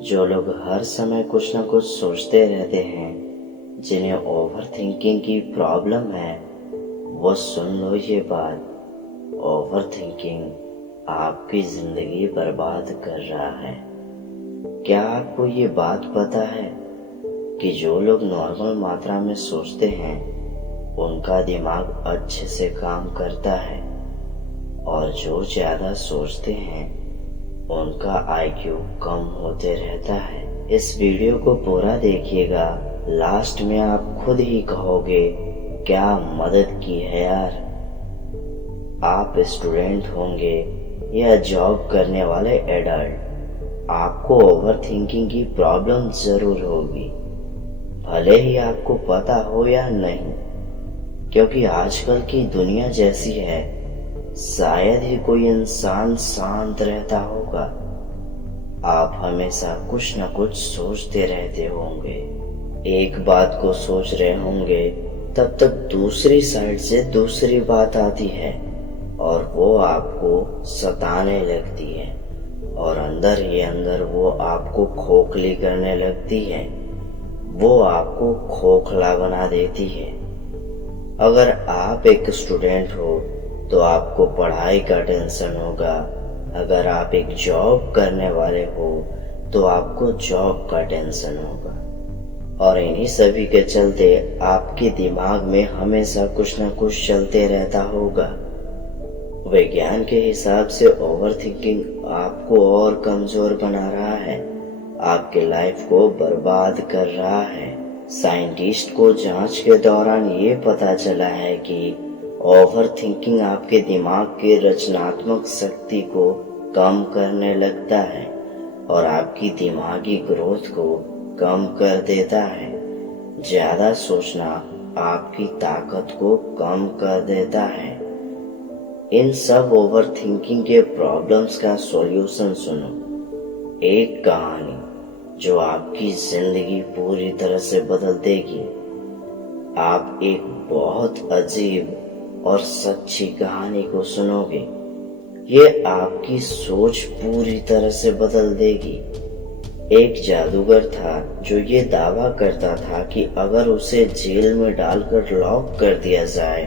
जो लोग हर समय कुछ ना कुछ सोचते रहते हैं, जिन्हें ओवर थिंकिंग की प्रॉब्लम है, वो सुन लो ये बात। ओवर थिंकिंग आपकी जिंदगी बर्बाद कर रहा है। क्या आपको ये बात पता है कि जो लोग नॉर्मल मात्रा में सोचते हैं, उनका दिमाग अच्छे से काम करता है, और जो ज्यादा सोचते हैं उनका आईक्यू कम होते रहता है। इस वीडियो को पूरा देखिएगा, लास्ट में आप खुद ही कहोगे क्या मदद की है यार। आप स्टूडेंट होंगे या जॉब करने वाले एडल्ट, आपको ओवर थिंकिंग की प्रॉब्लम जरूर होगी, भले ही आपको पता हो या नहीं। क्योंकि आजकल की दुनिया जैसी है, शायद ही कोई इंसान शांत रहता होगा। आप हमेशा कुछ न कुछ सोचते रहते होंगे। एक बात को सोच रहे होंगे, तब तक दूसरी साइड से दूसरी बात आती है और वो आपको सताने लगती है, और अंदर ही अंदर वो आपको खोखली करने लगती है। वो आपको खोखला बना देती है। अगर आप एक स्टूडेंट हो तो आपको पढ़ाई का टेंशन होगा। अगर आप एक जॉब करने वाले हो तो आपको जॉब का टेंशन होगा। और इन्हीं सभी के चलते आपके दिमाग में हमेशा कुछ न कुछ चलते रहता होगा। विज्ञान के हिसाब से ओवर थिंकिंग आपको और कमजोर बना रहा है, आपके लाइफ को बर्बाद कर रहा है। साइंटिस्ट को जांच के दौरान ये पता चला है कि ओवर थिंकिंग आपके दिमाग की रचनात्मक शक्ति को कम करने लगता है और आपकी दिमागी ग्रोथ को कम कर देता है। ज्यादा सोचना आपकी ताकत को कम कर देता है। इन सब ओवर थिंकिंग के प्रॉब्लम्स का सॉल्यूशन सुनो। एक कहानी जो आपकी जिंदगी पूरी तरह से बदल देगी। आप एक बहुत अजीब और सच्ची कहानी को सुनोगे। ये आपकी सोच पूरी तरह से बदल देगी। एक जादूगर था जो ये दावा करता था कि अगर उसे जेल में डालकर लॉक कर दिया जाए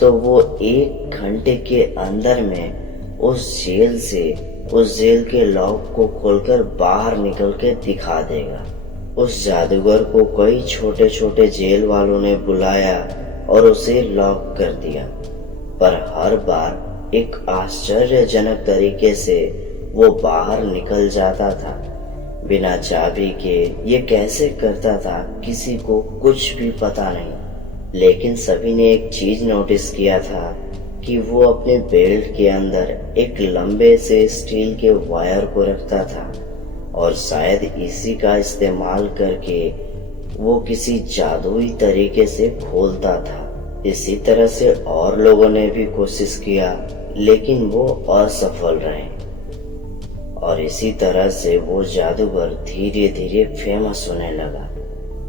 तो वो 1 घंटे के अंदर में उस जेल के लॉक को खोलकर बाहर निकल के दिखा देगा। उस जादूगर को कई छोटे छोटे जेल वालों ने बुलाया और उसे लॉक कर दिया, पर हर बार एक आश्चर्यजनक तरीके से वो बाहर निकल जाता था। बिना चाबी के ये कैसे करता था, किसी को कुछ भी पता नहीं। लेकिन सभी ने एक चीज नोटिस किया था कि वो अपने बेल्ट के अंदर एक लंबे से स्टील के वायर को रखता था, और शायद इसी का इस्तेमाल करके वो किसी जादुई तरीके से खोलता था। इसी तरह से और लोगों ने भी कोशिश किया, लेकिन वो असफल रहे, और इसी तरह से वो जादूगर धीरे धीरे फेमस होने लगा।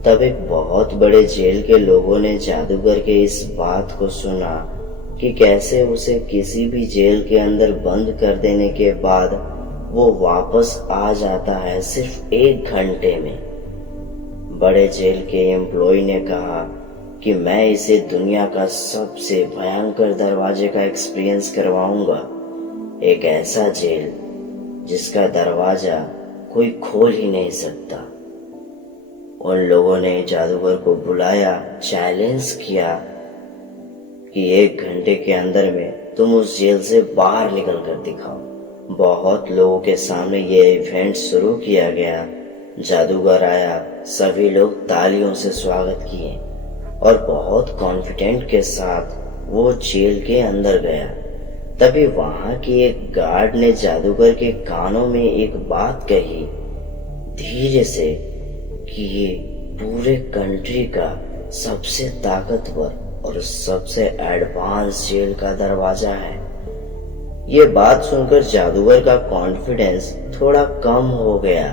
तब एक बहुत बड़े जेल के लोगों ने जादूगर के इस बात को सुना कि कैसे उसे किसी भी जेल के अंदर बंद कर देने के बाद वो वापस आ जाता है सिर्फ 1 घंटे में। बड़े जेल के एम्प्लॉय ने कहा कि मैं इसे दुनिया का सबसे भयंकर दरवाजे का एक्सपीरियंस करवाऊंगा। एक ऐसा जेल जिसका दरवाजा कोई खोल ही नहीं सकता। उन लोगों ने जादूगर को बुलाया, चैलेंज किया कि 1 घंटे के अंदर में तुम उस जेल से बाहर निकल कर दिखाओ। बहुत लोगों के सामने ये इवेंट शुरू किया गया। जादूगर आया, सभी लोग तालियों से स्वागत किए और बहुत कॉन्फिडेंट के साथ वो जेल के अंदर गया। तभी वहां की एक गार्ड ने जादूगर के कानों में एक बात कही धीरे से कि ये पूरे कंट्री का सबसे ताकतवर और सबसे एडवांस जेल का दरवाजा है। ये बात सुनकर जादूगर का कॉन्फिडेंस थोड़ा कम हो गया,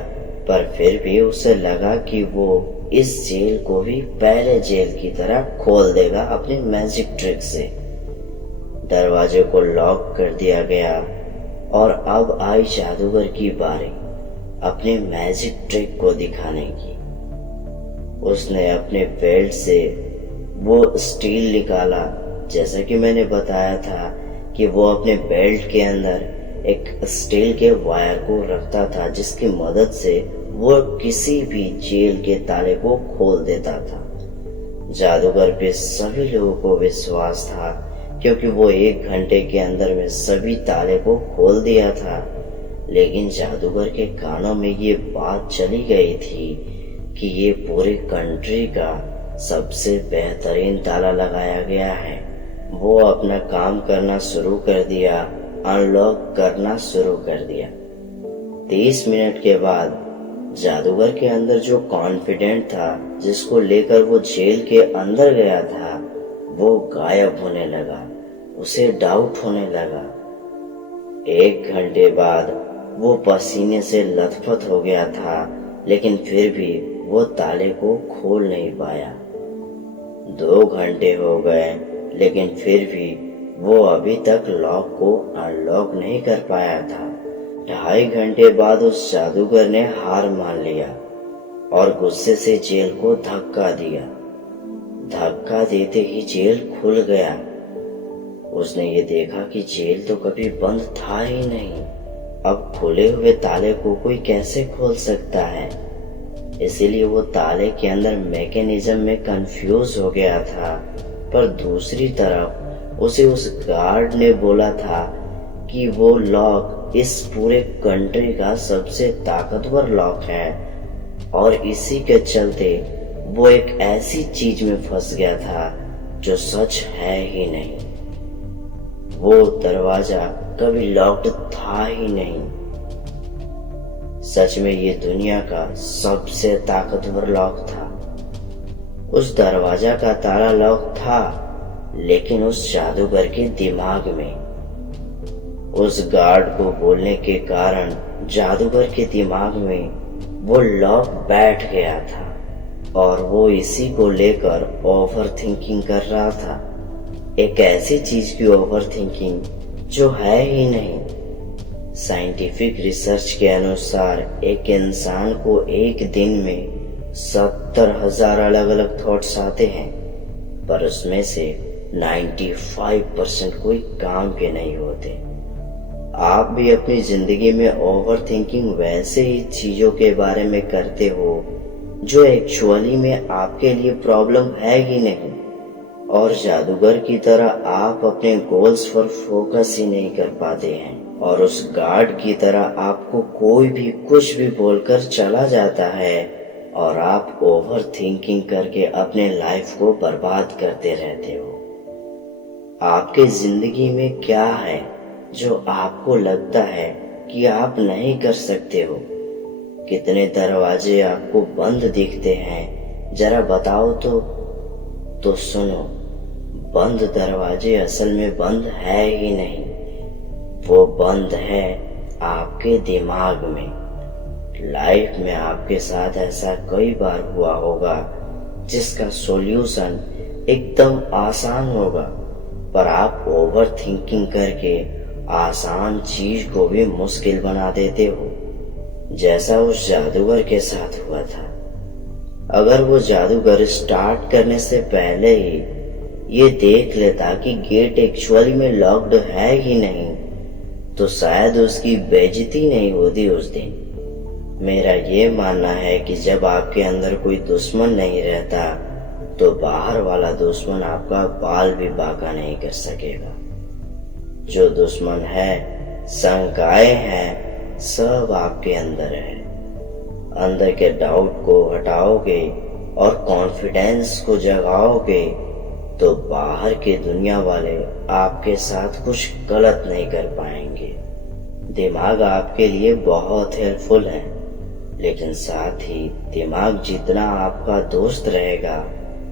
पर फिर भी उसे लगा कि वो इस जेल को भी पहले जेल की तरह खोल देगा अपनी मैजिक ट्रिक से। दरवाजे को लॉक कर दिया गया और अब आई जादूगर की बारी। अपने मैजिक ट्रिक को दिखाने की। उसने अपने बेल्ट से वो स्टील निकाला। जैसा कि मैंने बताया था कि वो अपने बेल्ट के अंदर एक स्टील के वायर को रखता था, जिसकी मदद से वो किसी भी जेल के ताले को खोल देता था। जादूगर पे सभी लोगों को विश्वास था, क्योंकि वो 1 घंटे के अंदर में सभी ताले को खोल दिया था। लेकिन जादूगर के कानों में ये बात चली गई थी कि ये पूरे कंट्री का सबसे बेहतरीन ताला लगाया गया है। वो अपना काम करना शुरू कर दिया, अनलॉक करना शुरू कर दिया। 30 मिनट के बाद जादूगर के अंदर जो कॉन्फिडेंट था, जिसको लेकर वो जेल के अंदर गया था, वो गायब होने लगा। उसे डाउट होने लगा। 1 घंटे बाद वो पसीने से लथपथ हो गया था, लेकिन फिर भी वो ताले को खोल नहीं पाया। 2 घंटे हो गए, लेकिन फिर भी वो अभी तक लॉक को अनलॉक नहीं कर पाया था। 2.5 घंटे बाद उस जादूगर ने हार मान लिया और गुस्से से जेल को धक्का दिया। धक्का देते ही जेल खुल गया। उसने ये देखा कि जेल तो कभी बंद था ही नहीं। अब खुले हुए ताले को कोई कैसे खोल सकता है? इसीलिए वो ताले के अंदर मैकेनिज्म में कंफ्यूज हो गया था। पर दूसरी तरफ उसे उस गार्ड ने बोला था कि वो लॉक इस पूरे कंट्री का सबसे ताकतवर लॉक है, और इसी के चलते वो एक ऐसी चीज में फंस गया था जो सच है ही नहीं। वो दरवाजा कभी लॉक्ड था ही नहीं। सच में ये दुनिया का सबसे ताकतवर लॉक था। उस दरवाजा का ताला लॉक था, लेकिन उस जादूगर के दिमाग में। उस गार्ड को बोलने के कारण जादूगर के दिमाग में वो लॉक बैठ गया था, और वो इसी को लेकर ओवर थिंकिंग कर रहा था। एक ऐसी चीज की ओवर थिंकिंग जो है ही नहीं। साइंटिफिक रिसर्च के अनुसार एक इंसान को एक दिन में 70,000 अलग अलग थॉट्स आते हैं, पर उसमें से 95% कोई काम के नहीं होते। आप भी अपनी जिंदगी में ओवर थिंकिंग वैसे ही चीजों के बारे में करते हो जो एक्चुअली में आपके लिए प्रॉब्लम है ही नहीं, और जादूगर की तरह आप अपने गोल्स पर फोकस ही नहीं कर पाते हैं, और उस गार्ड की तरह आपको कोई भी कुछ भी बोलकर चला जाता है, और आप ओवर थिंकिंग करके अपने लाइफ को बर्बाद करते रहते हो। आपके जिंदगी में क्या है जो आपको लगता है कि आप नहीं कर सकते हो? कितने दरवाजे आपको बंद दिखते हैं, जरा बताओ तो सुनो, बंद दरवाजे असल में बंद है ही नहीं। वो बंद है आपके दिमाग में। लाइफ में आपके साथ ऐसा कई बार हुआ होगा जिसका सॉल्यूशन एकदम आसान होगा, पर आप ओवर थिंकिंग करके आसान चीज को भी मुश्किल बना देते हो, जैसा उस जादूगर के साथ हुआ था। अगर वो जादूगर स्टार्ट करने से पहले ही ये देख लेता कि गेट एक्चुअली में लॉक्ड है ही नहीं, तो शायद उसकी बेइज्जती नहीं होती उस दिन। मेरा ये मानना है कि जब आपके अंदर कोई दुश्मन नहीं रहता, तो बाहर वाला दुश्मन आपका बाल भी बांका नहीं कर सकेगा। जो दुश्मन है, शंकाएं हैं, सब आपके अंदर है। अंदर के डाउट को हटाओगे और कॉन्फिडेंस को जगाओगे, तो बाहर के दुनिया वाले आपके साथ कुछ गलत नहीं कर पाएंगे। दिमाग आपके लिए बहुत हेल्पफुल है, लेकिन साथ ही दिमाग जितना आपका दोस्त रहेगा,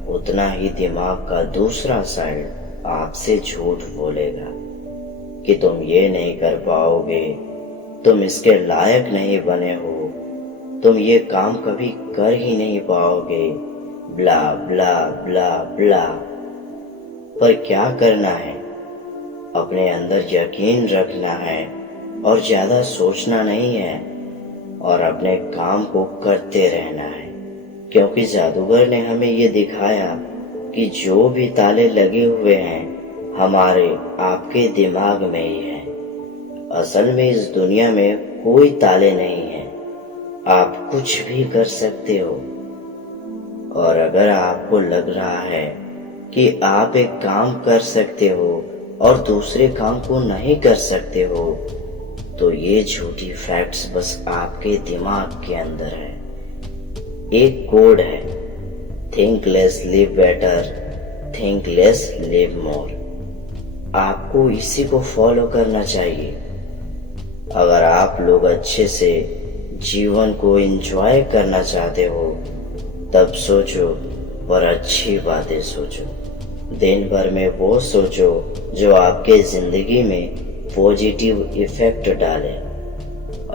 उतना ही दिमाग का दूसरा साइड आपसे झूठ बोलेगा कि तुम ये नहीं कर पाओगे, तुम इसके लायक नहीं बने हो, तुम ये काम कभी कर ही नहीं पाओगे, ब्ला ब्ला ब्ला ब्ला। पर क्या करना है? अपने अंदर यकीन रखना है और ज्यादा सोचना नहीं है, और अपने काम को करते रहना है, क्योंकि जादूगर ने हमें ये दिखाया कि जो भी ताले लगे हुए हैं हमारे आपके दिमाग में ही है। असल में इस दुनिया में कोई ताले नहीं है, आप कुछ भी कर सकते हो। और अगर आपको लग रहा है कि आप एक काम कर सकते हो और दूसरे काम को नहीं कर सकते हो, तो ये झूठी फैक्ट्स बस आपके दिमाग के अंदर है। एक कोड है, think less live better, think less live मोर। आपको इसी को फॉलो करना चाहिए। अगर आप लोग अच्छे से जीवन को एंजॉय करना चाहते हो, तब सोचो और अच्छी बातें सोचो। दिन भर में वो सोचो जो आपके जिंदगी में पॉजिटिव इफेक्ट डाले।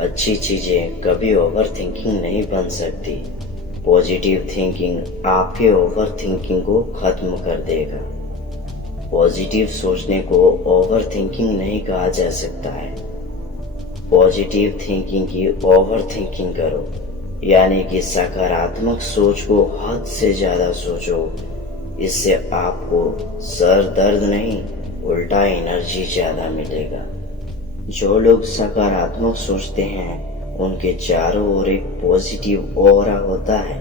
अच्छी चीजें कभी ओवर थिंकिंग नहीं बन सकती। पॉजिटिव थिंकिंग आपके ओवर थिंकिंग को खत्म कर देगा। पॉजिटिव सोचने को ओवर थिंकिंग नहीं कहा जा सकता है। पॉजिटिव थिंकिंग की ओवर थिंकिंग करो, यानी कि सकारात्मक सोच को हद से ज्यादा सोचो। इससे आपको सर दर्द नहीं, उल्टा एनर्जी ज्यादा मिलेगा। जो लोग सकारात्मक सोचते हैं उनके चारों ओर एक पॉजिटिव ऑरा होता है।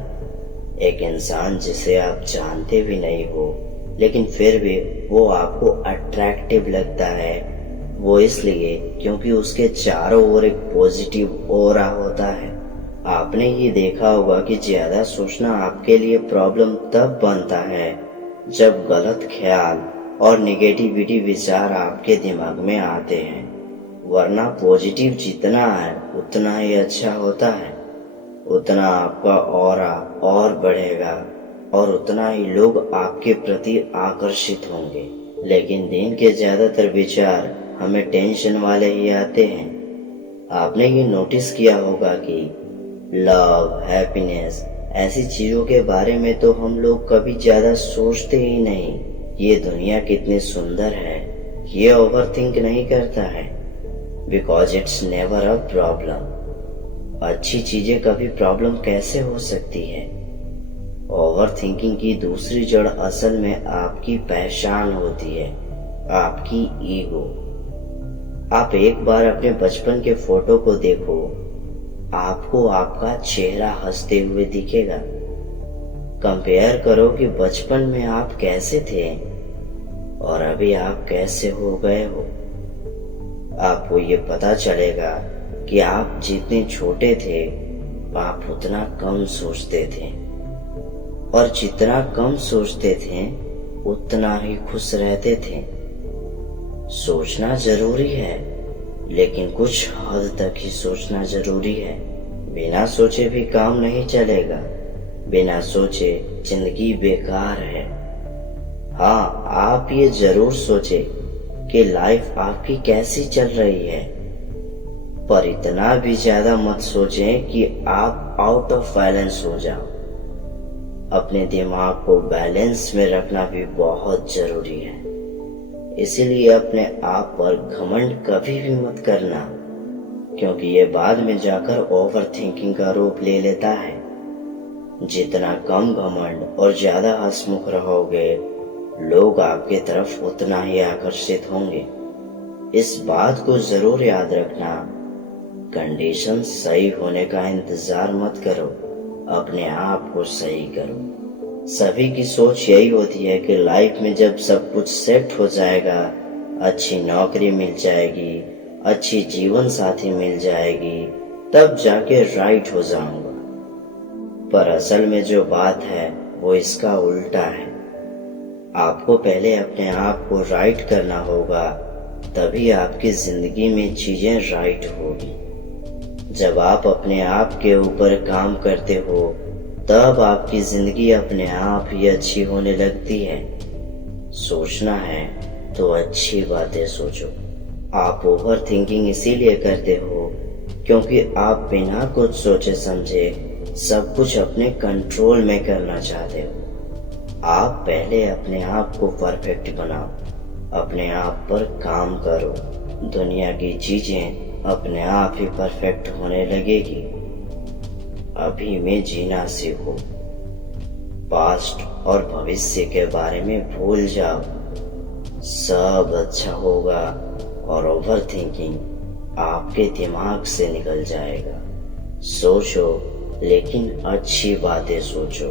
एक इंसान जिसे आप जानते भी नहीं हो, लेकिन फिर भी वो आपको अट्रैक्टिव लगता है, वो इसलिए क्योंकि उसके चारों ओर एक पॉजिटिव ऑरा होता है। आपने ये देखा होगा कि ज्यादा सोचना आपके लिए प्रॉब्लम तब बनता है जब गलत ख्याल और निगेटिविटी विचार आपके दिमाग में आते हैं, वरना पॉजिटिव जितना है उतना ही अच्छा होता है। उतना आपका ऑरा और बढ़ेगा और उतना ही लोग आपके प्रति आकर्षित होंगे। लेकिन दिन के ज्यादातर विचार हमें टेंशन वाले ही आते हैं। आपने ये नोटिस किया होगा कि लव, हैप्पीनेस ऐसी चीजों के बारे में तो हम लोग कभी ज्यादा सोचते ही नहीं। ये दुनिया कितनी सुंदर है, ये ओवरथिंक नहीं करता है, because it's never a problem. अच्छी चीजें कभी प्रॉब्लम कैसे हो सकती है? ओवर थिंकिंग की दूसरी जड़ असल में आपकी पहचान होती है, आपकी ईगो। आप एक बार अपने बचपन के फोटो को देखो, आपको आपका चेहरा हंसते हुए दिखेगा। कंपेयर करो कि बचपन में आप कैसे थे और अभी आप कैसे हो गए हो। आपको ये पता चलेगा कि आप जितने छोटे थे आप उतना कम सोचते थे, और जितना कम सोचते थे उतना ही खुश रहते थे। सोचना जरूरी है, लेकिन कुछ हद तक ही सोचना जरूरी है। बिना सोचे भी काम नहीं चलेगा। बिना सोचे जिंदगी बेकार है। हाँ, आप ये जरूर सोचे कि लाइफ आपकी कैसी चल रही है, पर इतना भी ज्यादा मत सोचें कि आप आउट ऑफ बैलेंस हो जाओ। अपने दिमाग को बैलेंस में रखना भी बहुत जरूरी है। इसीलिए अपने आप पर घमंड कभी भी मत करना, क्योंकि ये बाद में जाकर ओवर थिंकिंग का रूप ले लेता है। जितना कम घमंड और ज्यादा हंसमुख रहोगे, लोग आपके तरफ उतना ही आकर्षित होंगे। इस बात को जरूर याद रखना, कंडीशन सही होने का इंतजार मत करो, अपने आप को सही करो। सभी की सोच यही होती है कि लाइफ में जब सब कुछ सेट हो जाएगा, अच्छी नौकरी मिल जाएगी, अच्छी जीवन साथी मिल जाएगी, तब जाके राइट हो जाऊंगा। पर असल में जो बात है वो इसका उल्टा है। आपको पहले अपने आप को राइट करना होगा, तभी आपकी जिंदगी में चीजें राइट होगी। जब आप अपने आप के ऊपर काम करते हो, तब आपकी जिंदगी अपने आप ही अच्छी होने लगती है। सोचना है तो अच्छी बातें सोचो। आप ओवर थिंकिंग इसीलिए करते हो क्योंकि आप बिना कुछ सोचे समझे सब कुछ अपने कंट्रोल में करना चाहते हो। आप पहले अपने आप को परफेक्ट बनाओ, अपने आप पर काम करो। दुनिया की चीजें अपने आप ही परफेक्ट होने लगेगी। अभी में जीना सीखो। पास्ट और भविष्य के बारे में भूल जाओ, सब अच्छा होगा और ओवर थिंकिंग आपके दिमाग से निकल जाएगा। सोचो, लेकिन अच्छी बातें सोचो,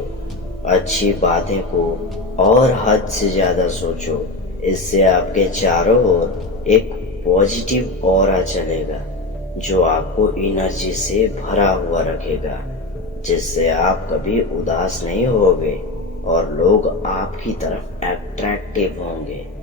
अच्छी बातें को और हद से ज्यादा सोचो। इससे आपके चारों ओर एक पॉजिटिव ऑरा चलेगा जो आपको एनर्जी से भरा हुआ रखेगा, जिससे आप कभी उदास नहीं होगे और लोग आपकी तरफ अट्रैक्टिव होंगे।